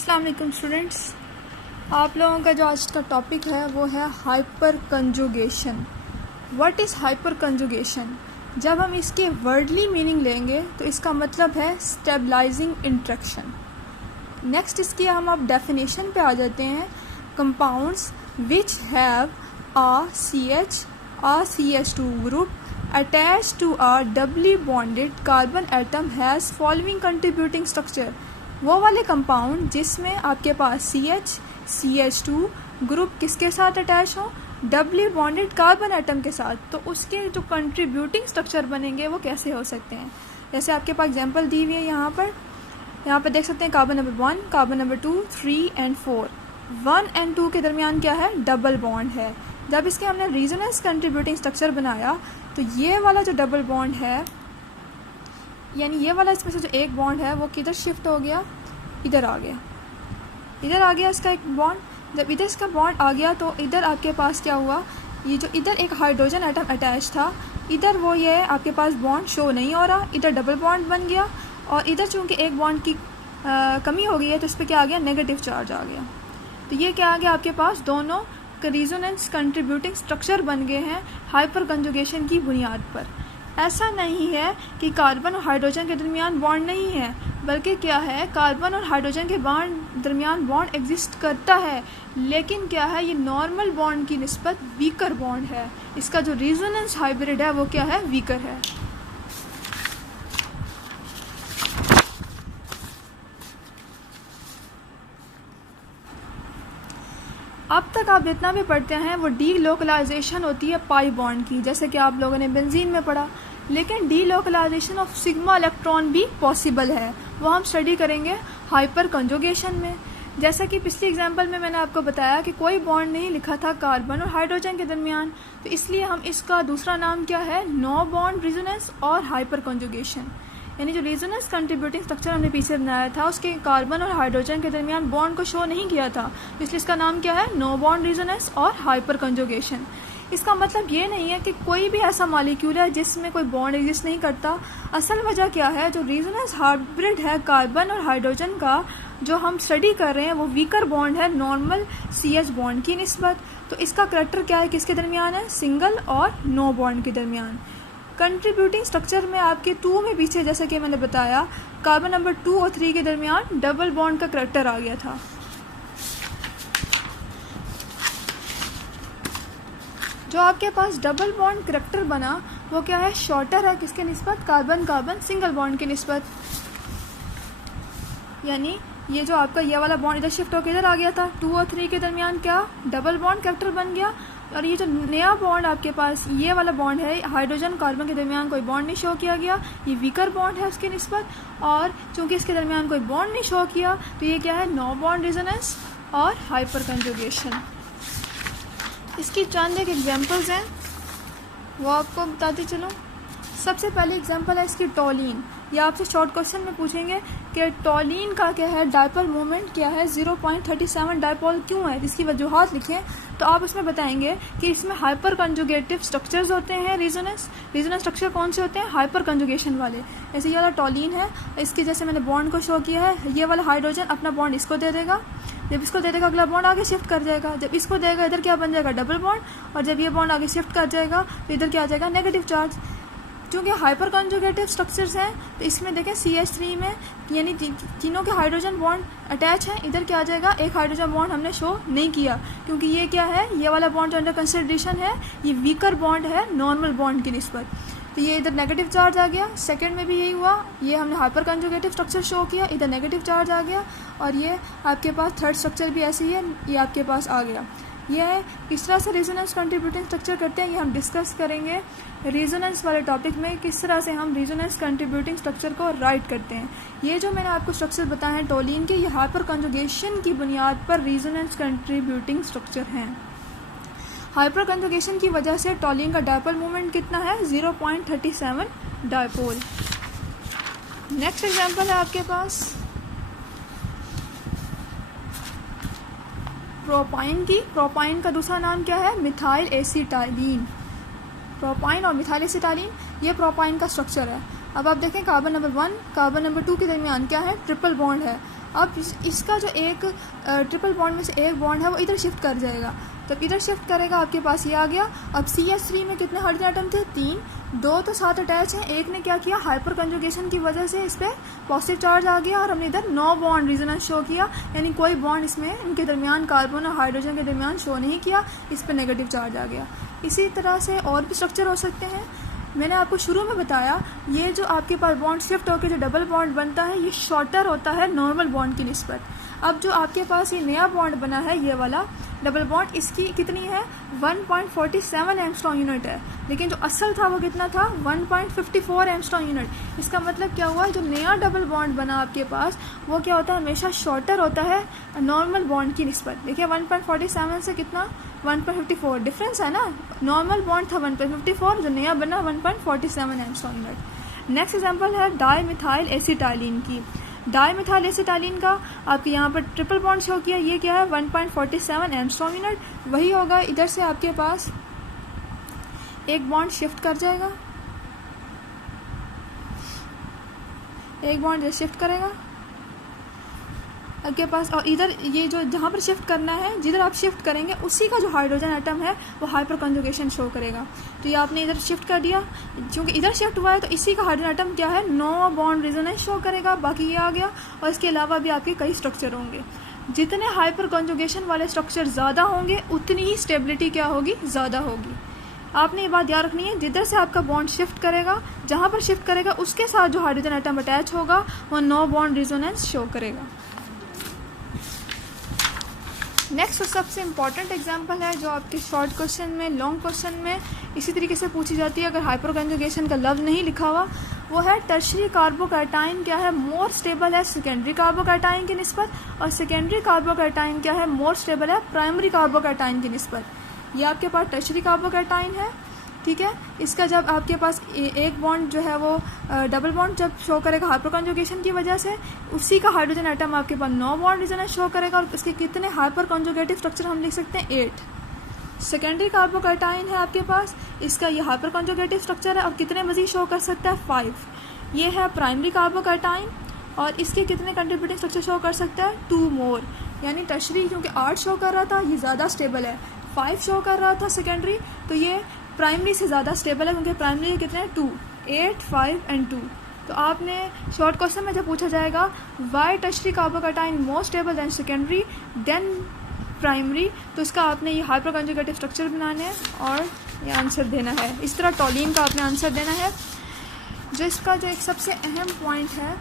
अस्सलाम वालेकुम स्टूडेंट्स, आप लोगों का जो आज का टॉपिक है वो है hyper conjugation. What is hyper conjugation? जब हम इसके वर्डली मीनिंग लेंगे तो इसका मतलब है स्टेबलाइजिंग इंट्रैक्शन। नेक्स्ट इसकी हम अब डेफिनेशन पे आ जाते हैं। Compounds which have a CH2 group attached to a doubly bonded carbon atom has following contributing structure। वो वाले कंपाउंड जिसमें आपके पास CH2 ग्रुप किसके साथ अटैच हो? डबली बॉन्डेड कार्बन एटम के साथ। तो उसके जो कंट्रीब्यूटिंग स्ट्रक्चर बनेंगे वो कैसे हो सकते हैं? जैसे आपके पास एग्जांपल दी हुई है यहाँ पर देख सकते हैं carbon number 1, carbon number 2, 3 and 4। 1 और 2 के दरमियान क्या है? डबल बॉन्ड है। जब इसके हमने रीजनेंस कंट्रीब्यूटिंग स्ट्रक्चर बनाया तो ये वाला जो डबल बॉन्ड है, यानी ये वाला इसमें से जो एक बॉन्ड है वो किधर शिफ्ट हो गया? इधर आ गया इसका एक बॉन्ड। जब इधर इसका बॉन्ड आ गया तो इधर आपके पास क्या हुआ? ये जो इधर एक हाइड्रोजन एटम अटैच था, इधर वो ये आपके पास बॉन्ड शो नहीं हो रहा, इधर डबल बॉन्ड बन गया। और इधर चूँकि एक बॉन्ड की कमी हो गई है तो इस पर क्या आ गया? नेगेटिव चार्ज आ गया। तो ये क्या आ गया? आपके पास दोनों रेजोनेंस कंट्रीब्यूटिंग स्ट्रक्चर बन गए हैं हाइपर कंजुगेशन की बुनियाद पर। ऐसा नहीं है कि कार्बन और हाइड्रोजन के दरमियान बॉन्ड नहीं है, बल्कि क्या है, कार्बन और हाइड्रोजन के दरमियान बॉन्ड एग्जिस्ट करता है, लेकिन क्या है, ये नॉर्मल बॉन्ड की निस्बत वीकर बॉन्ड है। इसका जो रेजोनेंस हाइब्रिड है वो क्या है? वीकर है। अब तक आप जितना भी पढ़ते हैं वो डीलोकलाइजेशन होती है पाई बॉन्ड की, जैसे कि आप लोगों ने बेंजीन में पढ़ा। लेकिन डीलोकलाइजेशन ऑफ सिग्मा इलेक्ट्रॉन भी पॉसिबल है, वो हम स्टडी करेंगे हाइपर कंजुगेशन में। जैसा कि पिछले एग्जांपल में मैंने आपको बताया कि कोई बॉन्ड नहीं लिखा था कार्बन और हाइड्रोजन के दरमियान, तो इसलिए हम इसका दूसरा नाम क्या है? नो बॉन्ड रेजोनेंस और हाइपर कंजुगेशन। यानी जो रेजोनेंस कंट्रीब्यूटिंग स्ट्रक्चर हमने पीछे बनाया था उसके कार्बन और हाइड्रोजन के दरमियान बॉन्ड को शो नहीं किया था, इसलिए इसका नाम क्या है? नो बॉन्ड रेजोनेंस और हाइपर कंजुगेशन। इसका मतलब ये नहीं है कि कोई भी ऐसा मॉलिक्यूल है जिसमें कोई बॉन्ड एग्जिस्ट नहीं करता। असल वजह क्या है, जो रेजोनेंस हाइब्रिड है कार्बन और हाइड्रोजन का जो हम स्टडी कर रहे हैं वो वीकर बॉन्ड है नॉर्मल CH बॉन्ड की निस्बत। तो इसका करैक्टर क्या है? किसके दरमियान है? सिंगल और नो बॉन्ड के दरमियान। कंट्रीब्यूटिंग स्ट्रक्चर में आपके 2 में पीछे जैसे कि मैंने बताया कार्बन नंबर 2 और 3 के दरमियान डबल बॉन्ड का करैक्टर आ गया था। जो आपके पास डबल बॉन्ड करैक्टर बना वो क्या है? शॉर्टर है। किसके निस्बत? कार्बन कार्बन सिंगल बॉन्ड के निस्बत। यानी ये जो आपका ये वाला बॉन्ड इधर शिफ्ट होकर इधर आ गया था, 2 और 3 के दरमियान क्या? डबल बॉन्ड करैक्टर बन गया। और ये जो नया बॉन्ड आपके पास ये वाला बॉन्ड है, हाइड्रोजन कार्बन के दरमियान कोई बॉन्ड नहीं शो किया गया, ये वीकर बॉन्ड है उसके निस्बत। और चूंकि इसके दरमियान कोई बॉन्ड नहीं शो किया तो ये क्या है? नो बॉन्ड रेजोनेंस और हाइपर कंजुगेशन। इसकी चंद एक एग्जांपल्स हैं वो आपको बताती चलो। सबसे पहले एग्जांपल है इसकी टॉलीन। या आपसे शॉर्ट क्वेश्चन में पूछेंगे कि टॉलीन का क्या है? डायपोल मोमेंट क्या है? 0.37 डायपोल क्यों है? इसकी वजूहात लिखें तो आप उसमें बताएंगे कि इसमें हाइपर कंजुगेटिव स्ट्रक्चर्स होते हैं। रेजोनेंस स्ट्रक्चर कौन से होते हैं? हाइपर कंजुगेशन वाले। जैसे ये वाला टॉलीन है, इसकी जैसे मैंने बॉन्ड को शो किया है, ये वाला हाइड्रोजन अपना बॉन्ड इसको दे देगा, जब इसको दे देगा अगला बॉन्ड आगे शिफ्ट कर जाएगा, जब इसको देगा इधर क्या बन जाएगा? Double bond. और जब ये बॉन्ड आगे शिफ्ट कर जाएगा तो इधर क्या आ जाएगा? Negative charge. क्योंकि हाइपर कंजुगेटिव स्ट्रक्चर्स हैं तो इसमें देखें CH3 में यानी तीनों के हाइड्रोजन बॉन्ड अटैच हैं, इधर क्या आ जाएगा? एक हाइड्रोजन बॉन्ड हमने शो नहीं किया, क्योंकि ये क्या है? ये वाला बॉन्ड जो अंडर कंसिडरेशन है ये वीकर बॉन्ड है नॉर्मल बॉन्ड की निस्बत। तो ये इधर नेगेटिव चार्ज आ गया। सेकंड में भी यही हुआ, ये हमने हाइपर कंजुगेटिव स्ट्रक्चर शो किया, इधर नेगेटिव चार्ज आ गया। और ये आपके पास थर्ड स्ट्रक्चर भी ऐसी है, ये आपके पास आ गया। ये है किस तरह से रेजोनेंस कंट्रीब्यूटिंग स्ट्रक्चर करते हैं, ये हम डिस्कस करेंगे रेजोनेंस वाले टॉपिक में, किस तरह से हम रेजोनेंस कंट्रीब्यूटिंग स्ट्रक्चर को राइट करते हैं। ये जो मैंने आपको स्ट्रक्चर बताए हैं टॉलीन के, ये हाइपर कंजुगेशन की बुनियाद पर रेजोनेंस कंट्रीब्यूटिंग स्ट्रक्चर हैं। हाइपर कंजुगेशन की वजह से टॉलीन का डायपोल मोमेंट कितना है? 0.37 डायपोल। नेक्स्ट एग्जांपल है आपके पास प्रोपाइन की। प्रोपाइन का दूसरा नाम क्या है? Methyl acetylene. प्रोपाइन और मिथाइल एसिटाइलिन ये प्रोपाइन का स्ट्रक्चर है। अब आप देखें कार्बन नंबर 1 कार्बन नंबर 2 के दरमियान क्या है? ट्रिपल बॉन्ड है। अब इसका जो एक ट्रिपल बॉन्ड में से एक बॉन्ड है वो इधर शिफ्ट कर जाएगा, तब इधर शिफ्ट करेगा आपके पास ये आ गया। अब CH3 में कितने हाइड्रोजन एटम थे? 3, 2 तो साथ अटैच हैं, एक ने क्या किया हाइपर कंजुगेशन की वजह से इस पर पॉजिटिव चार्ज आ गया और हमने इधर नो बॉन्ड रेजोनेंस शो किया, यानी कोई बॉन्ड इसमें इनके दरमियान कार्बन और हाइड्रोजन के दरमियान शो नहीं किया, इस पर नेगेटिव चार्ज आ गया। इसी तरह से और भी स्ट्रक्चर हो सकते हैं। मैंने आपको शुरू में बताया ये जो आपके पास बॉन्ड शिफ्ट होकर जो डबल बॉन्ड बनता है ये शॉर्टर होता है नॉर्मल बॉन्ड की निस्बत। अब जो आपके पास ये नया बॉन्ड बना है ये वाला डबल बॉन्ड, इसकी कितनी है? 1.47 एंगस्ट्रॉम यूनिट है, लेकिन जो असल था वो कितना था? 1.54 एंगस्ट्रॉम यूनिट। इसका मतलब क्या हुआ? जो नया डबल बॉन्ड बना आपके पास वो क्या होता है? हमेशा शॉर्टर होता है नॉर्मल बॉन्ड की निस्बत। देखिए 1.47 से कितना 1.54 डिफरेंस है ना। नॉर्मल बॉन्ड था 1.54, जो नया बना 1.47 एंगस्ट्रॉम यूनिट। नेक्स्ट एग्जांपल है डाईमिथाइल एसिटाइलिन की। डाईमिथाइल एसिटाइलिन का आपके यहाँ पर ट्रिपल बॉन्ड शो किया, ये क्या है? 1.47 एंगस्ट्रॉम यूनिट। वही होगा, इधर से आपके पास एक बॉन्ड शिफ्ट कर जाएगा, एक बॉन्ड इधर शिफ्ट करेगा आपके पास, और इधर ये जो जहाँ पर शिफ्ट करना है, जिधर आप शिफ्ट करेंगे उसी का जो हाइड्रोजन एटम है वो हाइपर कंजुगेशन शो करेगा। तो ये आपने इधर शिफ्ट कर दिया, क्योंकि इधर शिफ्ट हुआ है तो इसी का हाइड्रोजन एटम क्या है? नो बॉन्ड रेजोनेंस शो करेगा। बाकी ये आ गया, और इसके अलावा भी आपके कई स्ट्रक्चर होंगे। जितने हाइपर कंजुगेशन वाले स्ट्रक्चर ज़्यादा होंगे उतनी ही स्टेबिलिटी क्या होगी? ज़्यादा होगी। आपने ये बात याद रखनी है, जिधर से आपका बॉन्ड शिफ्ट करेगा, जहाँ पर शिफ्ट करेगा उसके साथ जो हाइड्रोजन एटम अटैच होगा वो नो बॉन्ड रेजोनेंस शो करेगा। नेक्स्ट और सबसे इम्पॉर्टेंट एग्जांपल है जो आपके शॉर्ट क्वेश्चन में, लॉन्ग क्वेश्चन में इसी तरीके से पूछी जाती है अगर हाइपर कंजुगेशन का लफ्ज़ नहीं लिखा हुआ, वो है टर्शरी कार्बोकैटाइन क्या है? मोर स्टेबल है सेकेंडरी कार्बोकैटाइन की निस्बत, और सेकेंडरी कार्बोकैटाइन क्या है? मोर स्टेबल है प्राइमरी कार्बोकैटाइन की निस्बत। ये आपके पास टर्शरी कार्बोकैटाइन है, ठीक है। इसका जब आपके पास एक बॉन्ड जो है वो डबल बॉन्ड जब शो करेगा हाइपर कंजुगेशन की वजह से, उसी का हाइड्रोजन एटम आपके पास नो बॉन्ड रेजोनेंस शो करेगा, और इसके कितने हाइपर कंजुगेटिव स्ट्रक्चर हम लिख सकते हैं? 8। सेकेंडरी कार्बोकैटाइन है आपके पास, इसका ये हाइपर कंजुगेटिव स्ट्रक्चर है, और कितने मजीद शो कर सकता है? 5। ये है प्राइमरी कार्बोकैटाइन, और इसके कितने कंट्रीब्यूटिंग स्ट्रक्चर शो कर सकता है? 2 मोर। यानी टर्शरी क्योंकि 8 शो कर रहा था ये ज़्यादा स्टेबल है, 5 शो कर रहा था सेकेंडरी, तो ये प्राइमरी से ज़्यादा स्टेबल है, क्योंकि प्राइमरी कितने हैं? 2, 8, 5 एंड 2। तो आपने शॉर्ट क्वेश्चन में जब पूछा जाएगा why tertiary carbocation more stable than secondary than primary, तो इसका आपने ये हाइपर कंजुगेटिव स्ट्रक्चर बनाने हैं और ये आंसर देना है। इस तरह टॉलिन का आपने आंसर देना है। जो इसका जो एक सबसे अहम पॉइंट है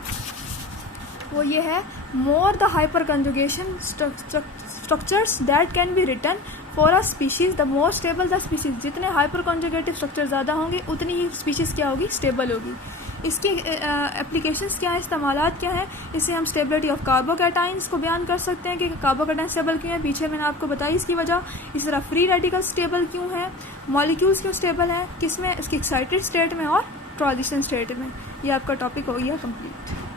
वो ये है, more the hyper conjugation structures that can be written for a species the more stable the species. जितने हाइपर कंजुगेटिव स्ट्रक्चर ज़्यादा होंगे उतनी ही स्पीशीज़ क्या होगी? स्टेबल होगी। इसकी एप्लीकेशंस क्या है, इस्तेमालात क्या है? इससे हम स्टेबिलिटी ऑफ कार्बोकैटाइंस को बयान कर सकते हैं कि कार्बोकैटाइन स्टेबल क्यों है, पीछे मैंने आपको बताई इसकी वजह। इस तरह फ्री रेडिकल स्टेबल क्यों है, मॉलिक्यूल्स क्यों स्टेबल हैं, किस में? इसकी एक्साइटेड स्टेट में और ट्रांजिशन स्टेट में। ये आपका टॉपिक हो गया कंप्लीट।